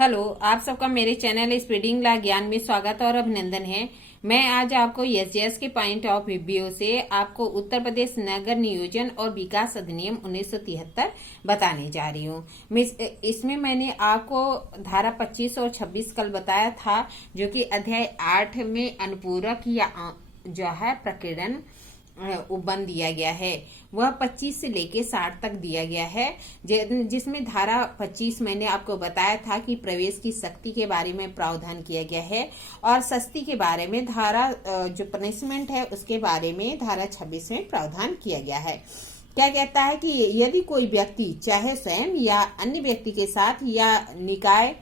Hello, आप सबका मेरे चैनल स्पीडिंग ला ज्ञान में स्वागत और अभिनंदन है। मैं आज आपको एसजीएस के पॉइंट ऑफ व्यू से आपको उत्तर प्रदेश नगर नियोजन और विकास अधिनियम 1973 बताने जा रही हूँ। इसमें मैंने आपको धारा 25 और 26 कल बताया था, जो कि अध्याय 8 में अनुपूरक या जो है प्रकीर्णन उपबंध दिया गया है। वह 25 से लेके 60 तक दिया गया है, जिसमें धारा 25 मैंने आपको बताया था कि प्रवेश की सख्ती के बारे में प्रावधान किया गया है, और सस्ती के बारे में धारा जो पनिशमेंट है उसके बारे में धारा 26 में प्रावधान किया गया है। क्या कहता है कि यदि कोई व्यक्ति चाहे स्वयं या अन्य व्यक्ति के साथ या निकाय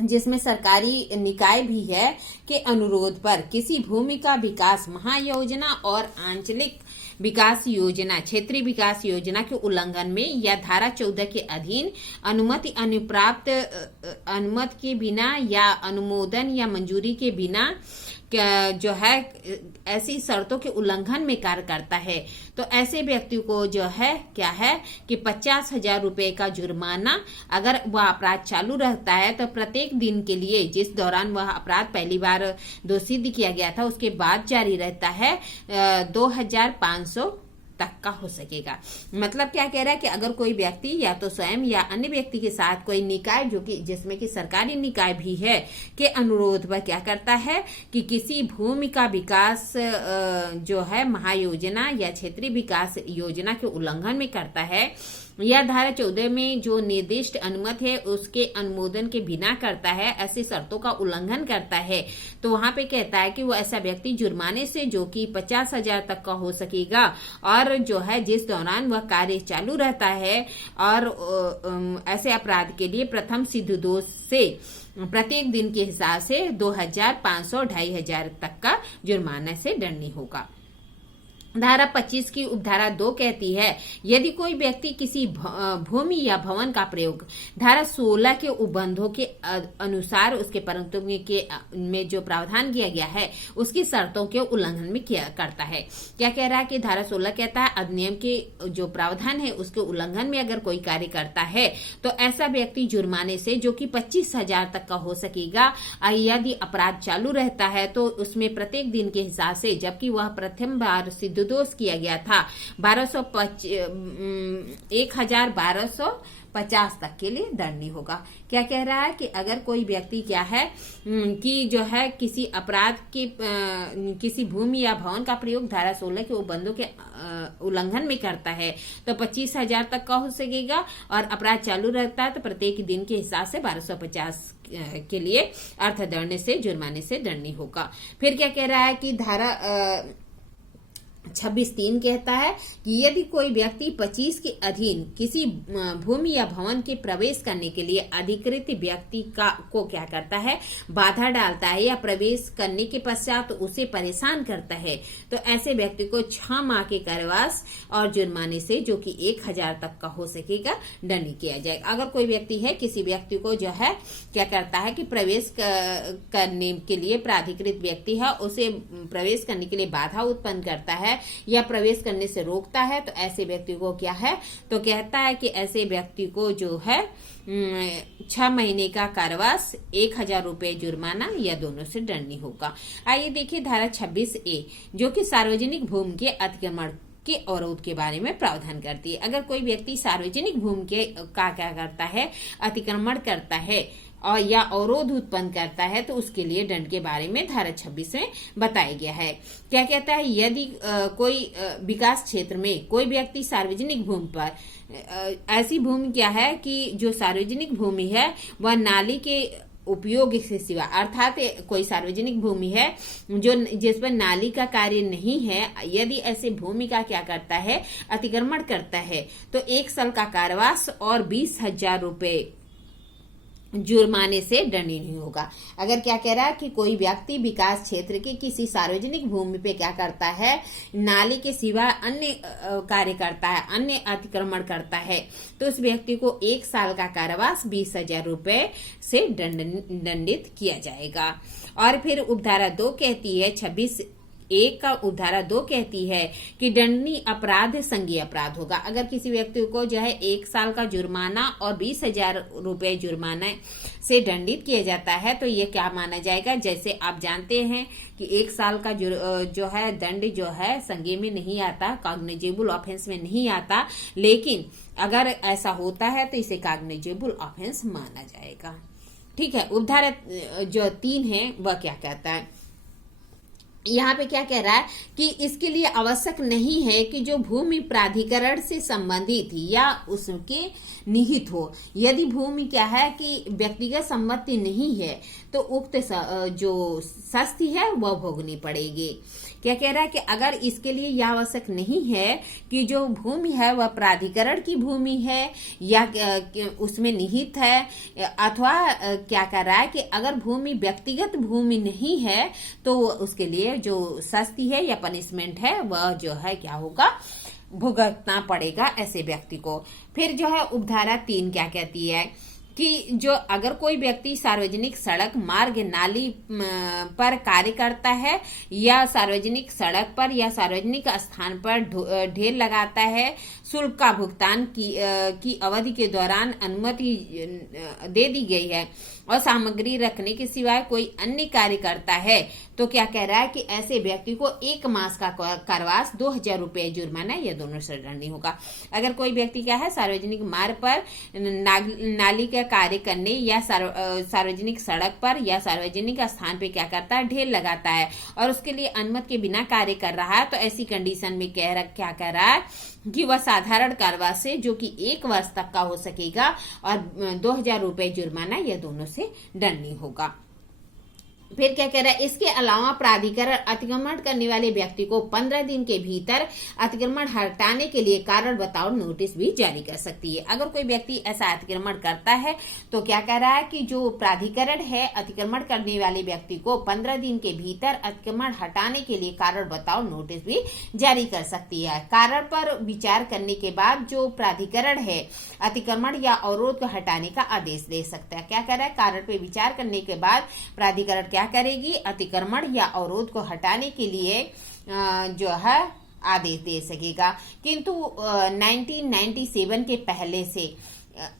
जिसमें सरकारी निकाय भी है के अनुरोध पर किसी भूमि का विकास महायोजना और आंचलिक विकास योजना, क्षेत्रीय विकास योजना के उल्लंघन में या धारा 14 के अधीन अनुमति अनुप्राप्त अनुमति के बिना या अनुमोदन या मंजूरी के बिना जो है ऐसी शर्तों के उल्लंघन में कार्य करता है, तो ऐसे व्यक्ति को जो है क्या है कि 50,000 रुपए का जुर्माना, अगर वह अपराध चालू रहता है तो प्रत्येक दिन के लिए जिस दौरान वह अपराध पहली बार दोषित किया गया था उसके बाद जारी रहता है 2,500 तक का हो सकेगा। मतलब क्या कह रहा है कि अगर कोई व्यक्ति या तो स्वयं या अन्य व्यक्ति के साथ कोई निकाय जो कि जिसमें कि सरकारी निकाय भी है के अनुरोध पर क्या करता है कि किसी भूमि का विकास जो है महायोजना या क्षेत्रीय विकास योजना के उल्लंघन में करता है या धारा 14 में जो निर्दिष्ट अनुमति है उसके अनुमोदन के बिना करता है, ऐसी शर्तों का उल्लंघन करता है, तो वहां पे कहता है कि वो ऐसा व्यक्ति जुर्माने से जो कि 50,000 तक का हो सकेगा, और जो है जिस दौरान वह कार्य चालू रहता है, और ऐसे अपराध के लिए प्रथम सिद्ध दोष से प्रत्येक दिन के हिसाब से 2,500 2,500 तक का जुर्माने से दंडनीय होगा। धारा 25 की उपधारा 2 कहती है यदि कोई व्यक्ति किसी भूमि या भवन का प्रयोग धारा 16 के उपबंधों के अनुसार उसके परंतु में जो प्रावधान किया गया है उसकी शर्तों के उल्लंघन में किया करता है। क्या कह रहा है कि धारा 16 कहता है अधिनियम के जो प्रावधान है उसके उल्लंघन में अगर कोई कार्य करता है तो ऐसा व्यक्ति जुर्माने से जो कि 25,000 तक का हो सकेगा, यदि अपराध चालू रहता है तो उसमें प्रत्येक दिन के हिसाब से, जबकि वह प्रथम बार सिद्ध दोष किया गया था 1,1250 तक के लिए दंडनीय होगा। क्या कह रहा है कि अगर कोई व्यक्ति क्या है कि जो है किसी अपराध के किसी भूमि या भवन का प्रयोग धारा 16 के उपबंधों के उल्लंघन में करता है तो 25,000 तक का हो सकेगा, और अपराध चालू रहता है तो प्रत्येक दिन के हिसाब से 1250 के लिए अर्थदंड से जुर्माने से दंडनीय होगा। फिर क्या कह रहा है कि धारा 26(3) कहता है कि यदि कोई व्यक्ति 25 के अधीन किसी भूमि या भवन के प्रवेश करने के लिए अधिकृत व्यक्ति को क्या करता है, बाधा डालता है या प्रवेश करने के पश्चात उसे परेशान करता है, तो ऐसे व्यक्ति को 6 माह के कारावास और जुर्माने से जो कि 1,000 तक का हो सकेगा दंडनीय किया जाएगा। अगर कोई व्यक्ति है किसी व्यक्ति को जो है क्या करता है कि प्रवेश करने के लिए प्राधिकृत व्यक्ति है उसे प्रवेश करने के लिए बाधा उत्पन्न करता है या प्रवेश करने से रोकता है, तो ऐसे व्यक्ति को क्या है तो कहता है कि ऐसे व्यक्ति को जो है 6 महीने का कारावास 1,000 रुपए जुर्माना या दोनों से दंडनीय होगा। आइए देखिए धारा 26(a) जो कि सार्वजनिक भूमि के अतिक्रमण के अवरोध के बारे में प्रावधान करती है। अगर कोई व्यक्ति सार्वजनिक भूमि के क्या करता है, अतिक्रमण करता है और या अवरोध उत्पन्न करता है, तो उसके लिए दंड के बारे में धारा 26 में बताया गया है। क्या कहता है, यदि कोई विकास क्षेत्र में कोई व्यक्ति सार्वजनिक भूमि पर ऐसी भूमि क्या है कि जो सार्वजनिक भूमि है वह नाली के उपयोग से सिवा, अर्थात कोई सार्वजनिक भूमि है जो जिस पर नाली का कार्य नहीं है, यदि ऐसे भूमि का क्या करता है अतिक्रमण करता है तो 1 साल का कारावास और 20,000 रुपए जुर्माने से दंडनीय नहीं होगा। अगर क्या कह रहा है कि कोई व्यक्ति विकास क्षेत्र के किसी सार्वजनिक भूमि पे क्या करता है, नाली के सिवा अन्य कार्य करता है, अन्य अतिक्रमण करता है, तो उस व्यक्ति को 1 साल का कारावास 20,000 रुपए से दंडित किया जाएगा। और फिर उपधारा 2 कहती है 26 1 का उपधारा 2 कहती है कि दंडनीय अपराध संज्ञेय अपराध होगा। अगर किसी व्यक्ति को जो है 1 साल का जुर्माना और 20,000 रुपए जुर्माना से दंडित किया जाता है तो ये क्या माना जाएगा? जैसे आप जानते हैं कि 1 साल का जो है दंड जो है संज्ञेय में नहीं आता, कॉग्निजेबल ऑफेंस में नहीं आता, लेकिन अगर ऐसा होता है तो इसे कॉग्निजेबल ऑफेंस माना जाएगा। ठीक है। उपधारा जो 3 है वह क्या कहता है? यहाँ पे क्या कह रहा है कि इसके लिए आवश्यक नहीं है कि जो भूमि प्राधिकरण से संबंधित या उसके निहित हो। यदि भूमि क्या है कि व्यक्तिगत संपत्ति नहीं है तो उक्त जो शास्ति है वह भोगनी पड़ेगी। क्या कह रहा है कि अगर इसके लिए यह आवश्यक नहीं है कि जो भूमि है वह प्राधिकरण की भूमि है या उसमें निहित है, अथवा क्या कह रहा है कि अगर भूमि व्यक्तिगत भूमि नहीं है तो उसके लिए जो शास्ति है या पनिशमेंट है वह जो है क्या होगा? भुगतना पड़ेगा ऐसे व्यक्ति को। फिर जो है उपधारा 3 क्या कहती है कि जो अगर कोई व्यक्ति सार्वजनिक सड़क, मार्ग, नाली पर कार्य करता है या सार्वजनिक सड़क पर या सार्वजनिक स्थान पर ढेर लगाता है, शुल्क का भुगतान की अवधि के दौरान अनुमति दे दी गई है और सामग्री रखने के सिवाय कोई अन्य कार्य करता है तो क्या कह रहा है कि ऐसे व्यक्ति को 1 मास का कारावास, 2,000 रुपए जुर्माना या दोनों से दंडनीय होगा। अगर कोई व्यक्ति क्या है सार्वजनिक मार्ग पर नाली का कार्य करने या सार्वजनिक सड़क पर या सार्वजनिक स्थान पे क्या करता है? ढेर लगाता है और उसके लिए अनुमति के बिना कार्य कर रहा है तो ऐसी कंडीशन में क्या कह रहा है कि वह साधारण कारावास से जो कि 1 वर्ष तक का हो सकेगा और 2,000 रुपए जुर्माना या दोनों से दंडनीय होगा। फिर क्या कह रहा है? इसके अलावा प्राधिकरण अतिक्रमण करने वाले व्यक्ति को 15 दिन के भीतर अतिक्रमण हटाने के लिए कारण बताओ नोटिस भी जारी कर सकती है। अगर कोई व्यक्ति ऐसा अतिक्रमण करता है तो क्या कह रहा है कि जो प्राधिकरण है अतिक्रमण करने वाले व्यक्ति को 15 दिन के भीतर अतिक्रमण हटाने के लिए कारण बताओ नोटिस भी जारी कर सकती है। कारण पर विचार करने के बाद जो प्राधिकरण है अतिक्रमण या अवरोध को हटाने का आदेश दे सकता है। क्या कह रहा है? कारण पर विचार करने के बाद प्राधिकरण क्या करेगी? अतिक्रमण या अवरोध को हटाने के लिए जो है आदेश दे सकेगा। किंतु 1997 के पहले से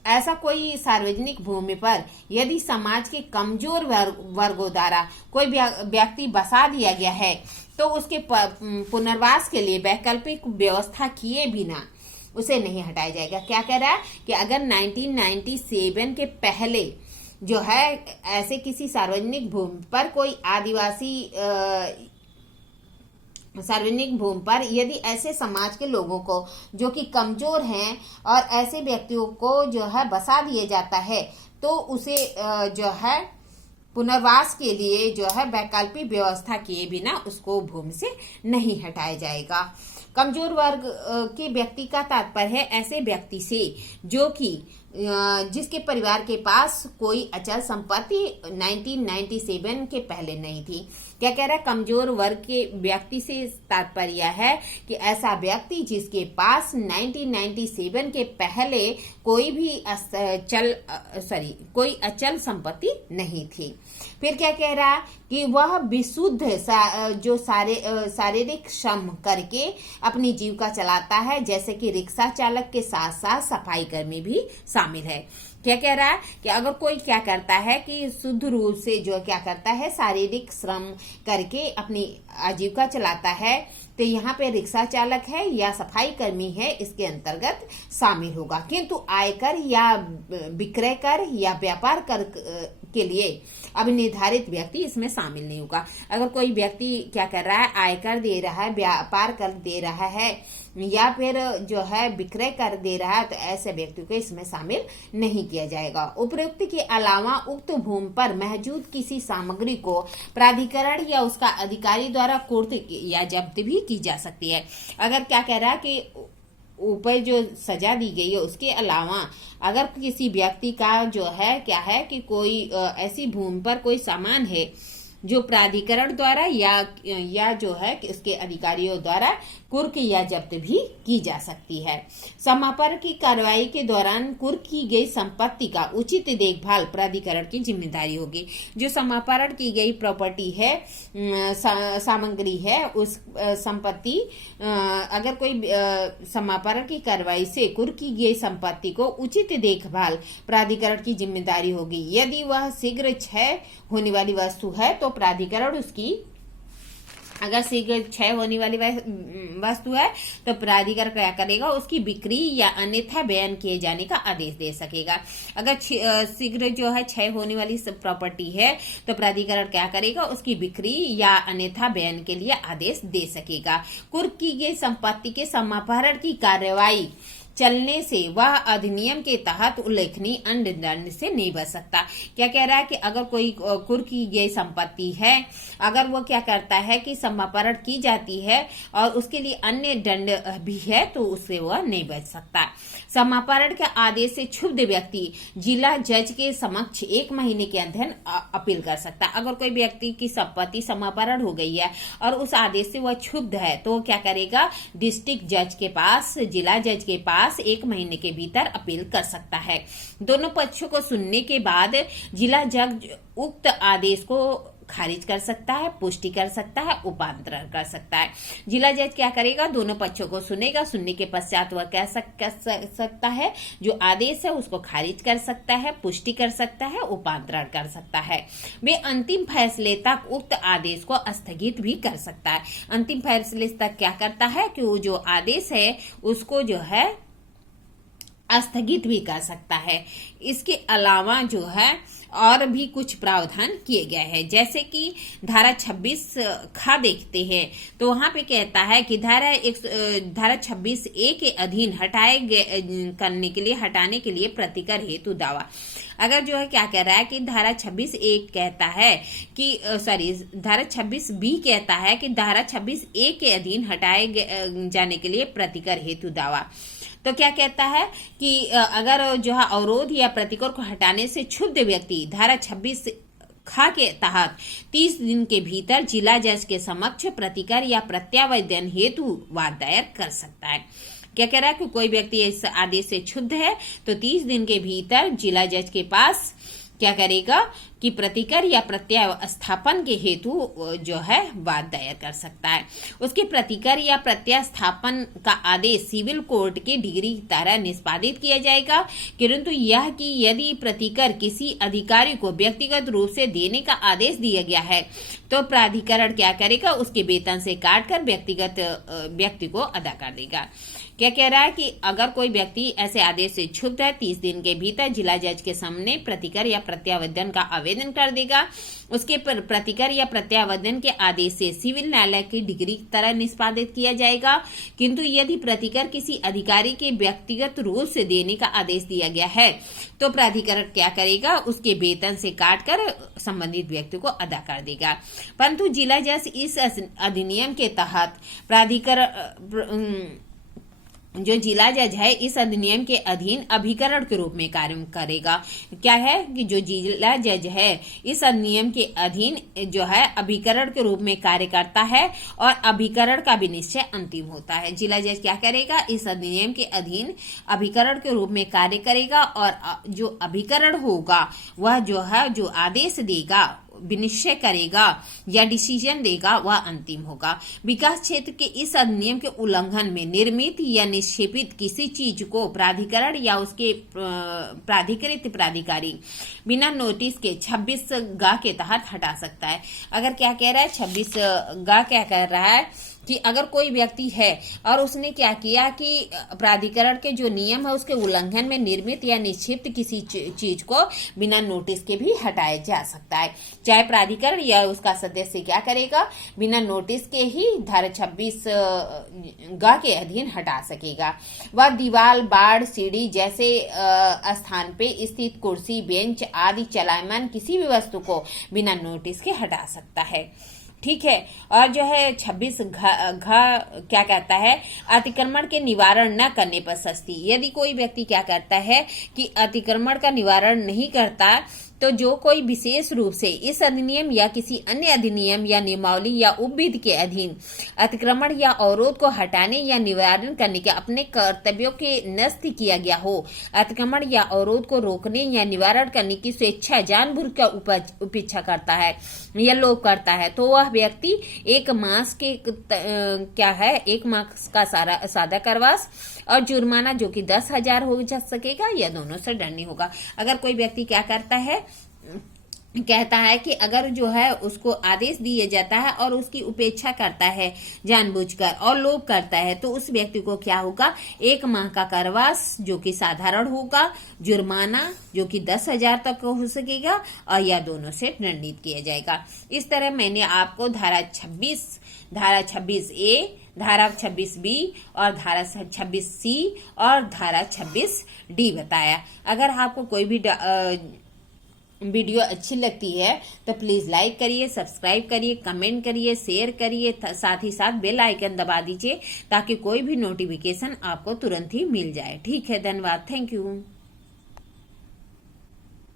ऐसा कोई सार्वजनिक भूमि पर यदि समाज के कमजोर वर्गों द्वारा कोई व्यक्ति बसा दिया गया है तो उसके पुनर्वास के लिए वैकल्पिक व्यवस्था किए बिना उसे नहीं हटाया जाएगा। क्या कह रहा है कि अगर 1997 के पहले जो है ऐसे किसी सार्वजनिक भूमि पर कोई आदिवासी सार्वजनिक भूमि पर यदि ऐसे समाज के लोगों को जो कि कमजोर हैं और ऐसे व्यक्तियों को जो है बसा दिया जाता है तो उसे जो है पुनर्वास के लिए जो है वैकल्पिक व्यवस्था किए बिना उसको भूमि से नहीं हटाया जाएगा। कमजोर वर्ग के व्यक्ति का तात्पर्य है ऐसे व्यक्ति से जो कि जिसके परिवार के पास कोई अचल संपत्ति 1997 के पहले नहीं थी। क्या कह रहा है? कमजोर वर्ग के व्यक्ति से तात्पर्य है कि ऐसा व्यक्ति जिसके पास 1997 के पहले कोई अचल संपत्ति नहीं थी। फिर क्या कह रहा है कि वह विशुद्ध जो शारीरिक श्रम करके अपनी जीविका चलाता है, जैसे कि रिक्शा चालक के साथ साथ सफाई कर्मी भी शामिल है। क्या कह रहा है कि अगर कोई क्या करता है कि शुद्ध रूप से जो क्या करता है शारीरिक श्रम करके अपनी आजीविका चलाता है तो यहाँ पे रिक्शा चालक है या सफाई कर्मी है इसके अंतर्गत शामिल होगा। किंतु आयकर या विक्रय कर या व्यापार कर के लिए अब निर्धारित व्यक्ति इसमें शामिल नहीं होगा। अगर कोई व्यक्ति क्या कर रहा है आयकर दे रहा है, व्यापार कर दे रहा है या फिर जो है विक्रय कर दे रहा है तो ऐसे व्यक्ति को इसमें शामिल नहीं किया जाएगा। उपरोक्त के अलावा उक्त भूमि पर मौजूद किसी सामग्री को प्राधिकरण या उसका अधिकारी द्वारा कुर्क या जब्त भी की जा सकती है। अगर क्या कह रहा है कि ऊपर जो सजा दी गई है उसके अलावा अगर किसी व्यक्ति का जो है क्या है कि कोई ऐसी भूमि पर कोई सामान है जो प्राधिकरण द्वारा या जो है कि उसके अधिकारियों द्वारा कुर्क या जब्त भी की जा सकती है। समापन की कार्रवाई के दौरान कुर्क की गई संपत्ति का उचित देखभाल प्राधिकरण की जिम्मेदारी होगी। जो समापन की गई प्रॉपर्टी है, सामग्री है, उस संपत्ति अगर कोई समापन की कार्रवाई से कुर्क की गई संपत्ति को उचित देखभाल प्राधिकरण की जिम्मेदारी होगी। यदि वह शीघ्र क्षय होने वाली वस्तु है तो प्राधिकरण उसकी, अगर शीघ्र क्षय होने वाली वस्तु है तो प्राधिकरण क्या करेगा, उसकी बिक्री या अन्यथा बयान किए जाने का आदेश दे सकेगा। अगर शीघ्र जो है क्षय होने वाली प्रॉपर्टी है तो प्राधिकरण क्या करेगा, उसकी बिक्री या अन्यथा बयान के लिए आदेश दे सकेगा। कुर्क की गई संपत्ति के समापन की कार्यवाही चलने से वह अधिनियम के तहत उल्लेखनीय अन्य दंड से नहीं बच सकता। क्या कह रहा है कि अगर कोई कुर्क की गई संपत्ति है, अगर वो क्या करता है कि समापन की जाती है और उसके लिए अन्य दंड भी है तो उससे वह नहीं बच सकता। समापन के आदेश से क्षुब्ध व्यक्ति जिला जज के समक्ष 1 महीने के अंदर अपील कर सकता है। अगर कोई व्यक्ति की संपत्ति समापन हो गई है और उस आदेश से वह क्षुब्ध है तो क्या करेगा, डिस्ट्रिक्ट जज के पास, जिला जज के पास 1 महीने के भीतर अपील कर सकता है। दोनों पक्षों को सुनने के बाद जिला जज उक्त आदेश को खारिज कर सकता है, पुष्टि कर सकता है, उपांतरण कर सकता है। जिला जज क्या करेगा, दोनों पक्षों को सुनेगा, सुनने के पश्चात वह कह सकता है, जो आदेश है उसको खारिज कर सकता है, पुष्टि कर सकता है, उपांतरण कर सकता है। वे अंतिम फैसले तक उक्त आदेश को स्थगित भी कर सकता है। अंतिम फैसले तक क्या करता है कि वो जो आदेश है उसको जो है स्थगित भी कर सकता है। इसके अलावा जो है और भी कुछ प्रावधान किए गए हैं, जैसे कि धारा 26 खा देखते हैं तो वहां पे कहता है कि धारा 26A के अधीन हटाने के लिए प्रतिकर हेतु दावा। अगर जो है क्या कह रहा है कि धारा 26A कहता है कि धारा 26B कहता है कि धारा 26A के अधीन हटाए जाने के लिए प्रतिकर हेतु दावा। तो क्या कहता है कि अगर जो है अवरोध या प्रतिकर को हटाने से क्षुब्ध व्यक्ति धारा 26 खा के तहत 30 दिन के भीतर जिला जज के समक्ष प्रतिकर या प्रत्यावेदन हेतु वाद दायर कर सकता है। क्या कह रहा है कि कोई व्यक्ति इस आदेश से क्षुब्ध है तो 30 दिन के भीतर जिला जज के पास क्या करेगा कि प्रतिकर या प्रत्यास्थापन के हेतु जो है वाद दायर कर सकता है। उसके प्रतिकर या प्रत्यास्थापन का आदेश सिविल कोर्ट के डिग्री की तरह निष्पादित किया जाएगा, किंतु यह कि यदि प्रतिकर किसी अधिकारी को व्यक्तिगत रूप से देने का आदेश दिया गया है तो प्राधिकरण क्या करेगा, उसके वेतन से काटकर व्यक्तिगत व्यक्ति को अदा कर देगा। क्या कह रहा है कि अगर कोई व्यक्ति ऐसे आदेश से क्षुब्ध है 30 दिन के भीतर जिला जज के सामने प्रतिकर या प्रत्यावेदन का आवेदन कर देगा। उसके प्रतिकर या प्रत्यावेदन के आदेश से सिविल न्यायालय की डिग्री की तरह निष्पादित किया जाएगा, किंतु यदि प्रतिकर किसी अधिकारी के व्यक्तिगत रूप से देने का आदेश दिया गया है तो प्राधिकरण क्या करेगा, उसके वेतन से काटकर संबंधित व्यक्ति को अदा कर देगा। परंतु जिला जज इस अधिनियम के तहत जो जिला जज है इस अधिनियम के अधीन अभिकरण के रूप में कार्य करेगा। क्या है कि जो जिला जज है इस अधिनियम के अधीन जो है अभिकरण के रूप में कार्य करता है और अभिकरण का भी निश्चय अंतिम होता है। जिला जज क्या करेगा, इस अधिनियम के अधीन अभिकरण के रूप में कार्य करेगा और जो अभिकरण होगा वह जो है जो आदेश देगा, विनिश्चय करेगा या डिसीजन देगा वह अंतिम होगा। विकास क्षेत्र के इस अधिनियम के उल्लंघन में निर्मित या निक्षेपित किसी चीज को प्राधिकरण या उसके प्राधिकृत प्राधिकारी बिना नोटिस के 26 के तहत हटा सकता है। अगर क्या कह रहा है 26 क्या कह रहा है कि अगर कोई व्यक्ति है और उसने क्या किया कि प्राधिकरण के जो नियम है उसके उल्लंघन में निर्मित या निक्षिप्त किसी चीज को बिना नोटिस के भी हटाया जा सकता है। चाहे प्राधिकरण या उसका सदस्य क्या करेगा, बिना नोटिस के ही धारा 26 के अधीन हटा सकेगा। वह दीवार, बाड़, सीढ़ी जैसे स्थान पे स्थित कुर्सी, बेंच आदि चलायमान किसी भी वस्तु को बिना नोटिस के हटा सकता है। ठीक है। और जो है 26 क्या कहता है, अतिक्रमण के निवारण न करने पर सस्ती। यदि कोई व्यक्ति क्या करता है कि अतिक्रमण का निवारण नहीं करता तो जो कोई विशेष रूप से इस अधिनियम या किसी अन्य अधिनियम या नियमावली या उपविधि के अधीन अतिक्रमण या अवरोध को हटाने या निवारण करने के अपने कर्तव्यों के नष्ट किया गया हो, अतिक्रमण या अवरोध को रोकने या निवारण करने की स्वेच्छा जानबूझकर उपेक्षा करता है या लोप करता है, तो वह व्यक्ति 1 मास के एक मास का सादा करवास और जुर्माना जो कि 10,000 हो जा सकेगा या दोनों से दंडनीय होगा। अगर कोई व्यक्ति क्या करता है, कहता है कि अगर जो है उसको आदेश दिया जाता है और उसकी उपेक्षा करता है जानबूझकर और लोभ करता है, तो उस व्यक्ति को क्या होगा, 1 माह का कारावास जो कि साधारण होगा, जुर्माना जो कि 10,000 तक हो सकेगा और या दोनों से दंडित किया जाएगा। इस तरह मैंने आपको धारा 26A, धारा 26B और धारा 26C और धारा 26D बताया। अगर आपको कोई भी वीडियो अच्छी लगती है तो प्लीज लाइक करिए, सब्सक्राइब करिए, कमेंट करिए, शेयर करिए, साथ ही साथ बेल आइकन दबा दीजिए ताकि कोई भी नोटिफिकेशन आपको तुरंत ही मिल जाए। ठीक है, धन्यवाद, थैंक यू।